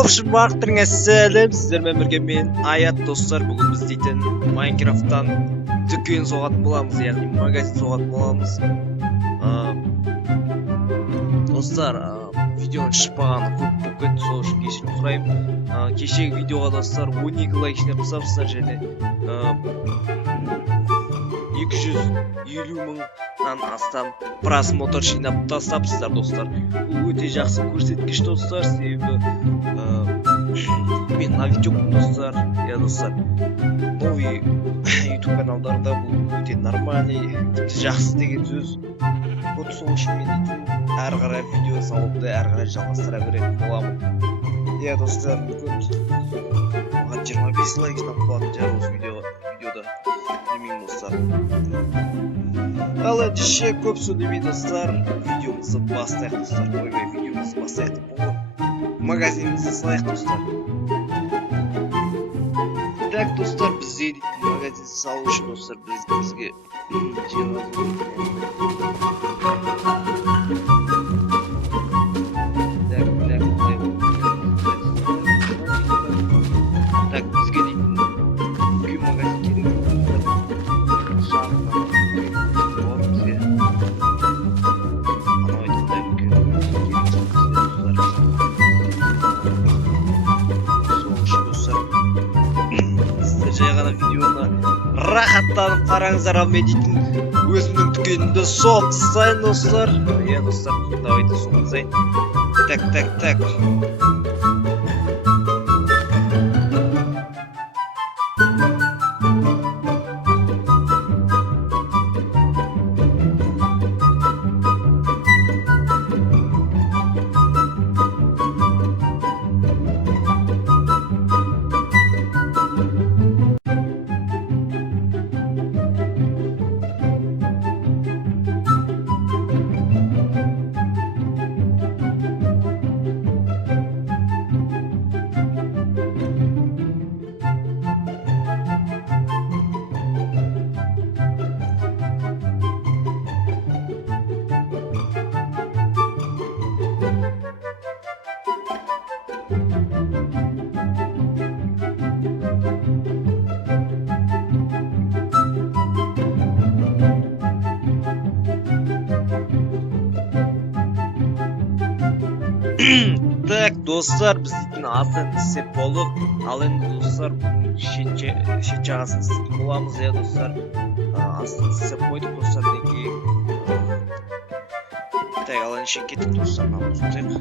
общем, бақтырыңыз сәлем, сіздермен бірге мен Аят достар. Бүгін біз дейтін Майнкрафттан дүкен соғатын боламыз, яғни магазин соғатын боламыз. Достар, видеоның шықпағаны көп болып кетті, сол үшін кешірім сұраймын. Кешегі видеоға достар 12 лайк жинап тастапсыздар және 250 мыңнан астам просмотр жинап тастапсыздар достар. Бұл өте жақсы көрсеткіш достар, себебі мен новичокпын достар. Я достар, новый YouTube каналдарда бұл өте нормальный, тіпті жақсы деген сөз. Вот сол үшін мен дейтін әрі қарай видео салуды әрі қарай жалғастыра беретін боламын. Я достар, маған 25 лайк жинап қалатын жар осы видеода, демеймін достар. Ал енді ше көп сөйлемей достар, видеомызды бастайық достар. Ойбай, видеомызды бастайық. Бұл магазинімізді салайық достар. Так достар, бізде магазин салу үшін достар бізге так бізге дейтін үлкен магазин керек достар. Жай ғана видеоны рахаттанып қараңыздар, ал мен дейтін өзімнің дүкенімді соғып тастайын достар. Иә достар, давайте соғып тастайын. Так. Так достар, біз дейтін астын істеп болдық. Ал енді достар, шет жағасын істейтін боламыз. Иә достар, астын істеп қойдық достар. Так, ал енді кеттік достар, ұстайық.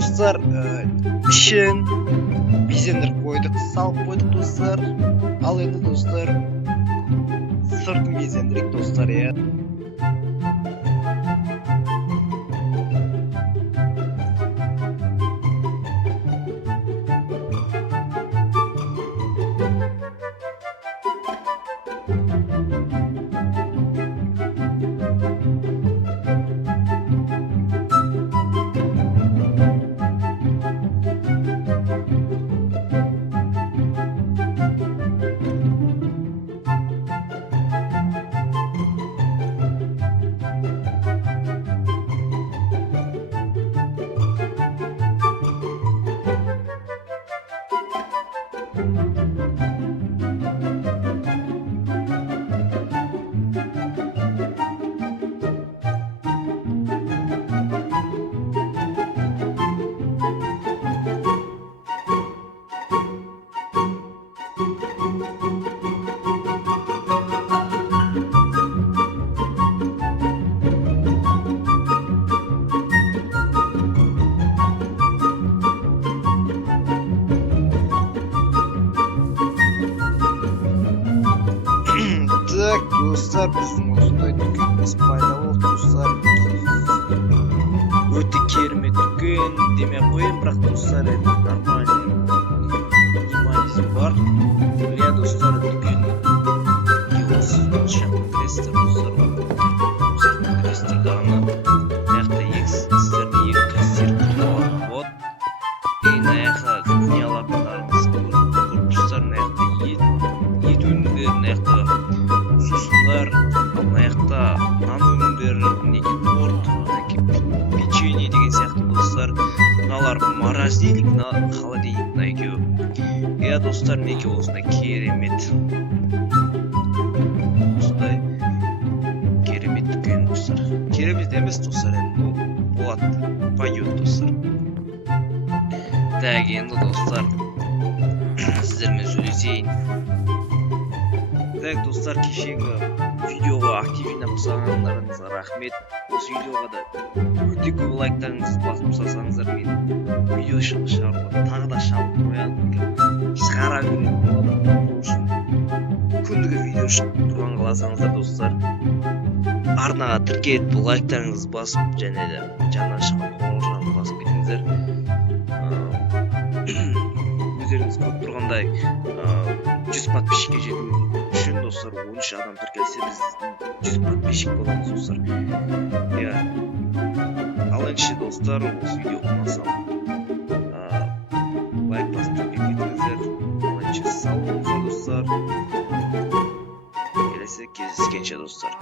достар, үшін безендіріп қойдық, салып қойдық достар. Ал енді достар, сыртын безендірек достар, иә. Так, достар, біздің осындай дүкеніміз пайда болды достар. Өте керемет дүкен демей қойын, бірақ достар, енді нормальный демализм бар. Иә достар, дүкен шақын кірестер достар. Кірестер дағына аяқта сіздердің екі кірестер құрылған. Вот. Ең аяқта не алатындарыңыз көріп аяқта ет өнімдерін, аяқта сусындар, аяқта нан өнімдері, неге торт, печенье деген сияқты достар. Мыналар морозильник, холодильник екеуі. Иә достар, неге осындай керемет. Осындай керемет дүкен достар. Керемет емес достар, енді болады, пойдет достар. Так, енді достар, сіздермен сөйлесейін. Так, достар, кешегі видеоға активно қосылғандарыңызға рахмет. Осы видеоға да өте көп лайктарыңызды басып қосасаңыздар, мен видео шығаруға тағы да шабыт шығара беретін болады. Үшін күндігі видео шығып тұрған қаласаңыздар достар, арнаға тіркеліп лайктарыңызды басып, және де жаңадан шыққан қоңырауларды басып кетіңіздер. Өздеріңіз көріп тұрғандай 100 подписчикке жету үшін достар, 13 адам тіркелсе, біз 100 подписчик боламыз достар. Ал ендеше достар, осы видео ұнаса лайк басып кетіңіздер. Ал ендеше сау болыңыздар достар. Келесі кездескенше достар.